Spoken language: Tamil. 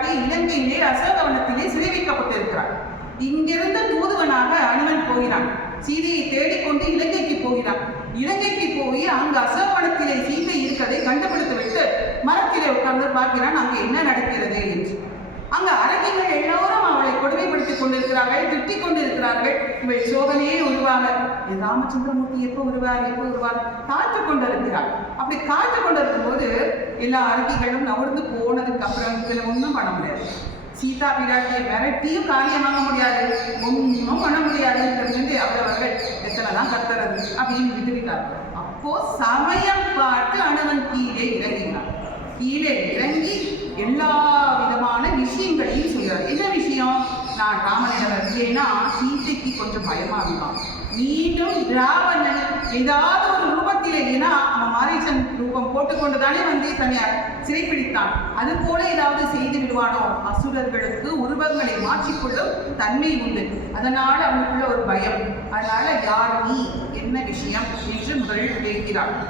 பிராட்டி இலங்கையிலே அசோகவனத்திலே சிறைவிக்கப்பட்டிருக்கிறார். இங்கிருந்து தூதுவனாக அனுமன் போகிறான். சீதையை தேடிக்கொண்டு இலங்கைக்கு போகிறான். இலங்கைக்கு போய் அங்கு அசோகவனத்திலே சீதை இருக்கிறதை கண்டுபிடித்து விட்டு மரத்திலே உட்கார்ந்து பார்க்கிறான் அங்கு என்ன நடக்கிறது என்று. அங்கு அரங்கிகள் எல்லோரும் அவளை கொடுமைப்படுத்திக் கொண்டிருக்கிறார்கள், திட்டிக் கொண்டிருக்கிறார்கள். இவள் சோதனையே உருவாக ராமச்சந்திரமூர்த்தி எப்போ வருவார் காத்து கொண்டிருக்கிறார். அப்படி காத்து கொண்டிருக்கும் போது எல்லா அரங்கிகளும் நகர்ந்து போனதுக்கு அப்புறம் இதுல ஒன்றும் பண்ண முடியாது. சீதா பிராட்டியை மிரட்டியும் காரியமாக முடியாது, ஒன்றும் பண்ண முடியாது. அவரவர்கள் எத்தனைதான் கத்துறது அப்படின்னு விட்டுவிட்டார்கள். அப்போ சமயம் பார்த்து அனுமன் கீழே இறங்கினார். கீழே இறங்கி எல்லா விதமான விஷயங்களையும் சொல்றார். என்ன விஷயம்? நான் ராமனிடம் வரலேன்னா சீதைக்கு கொஞ்சம் பயமாகலாம். மீண்டும் ராவணன் ஏதாவது ஒரு ரூபத்திலே, ஏன்னா அவன் மாரீசன் ரூபம் போட்டுக்கொண்டுதானே வந்து தன்னை சிறைப்பிடித்தான், அது போல ஏதாவது செய்து விடுவானோ. அசுரர்களுக்கு உருவங்களை மாற்றிக்கொள்ளும் தன்மை உண்டு, அதனால அவனுக்குள்ள ஒரு பயம். அதனால யார் நீ, என்ன விஷயம் என்று முதலில் கேட்கிறான்.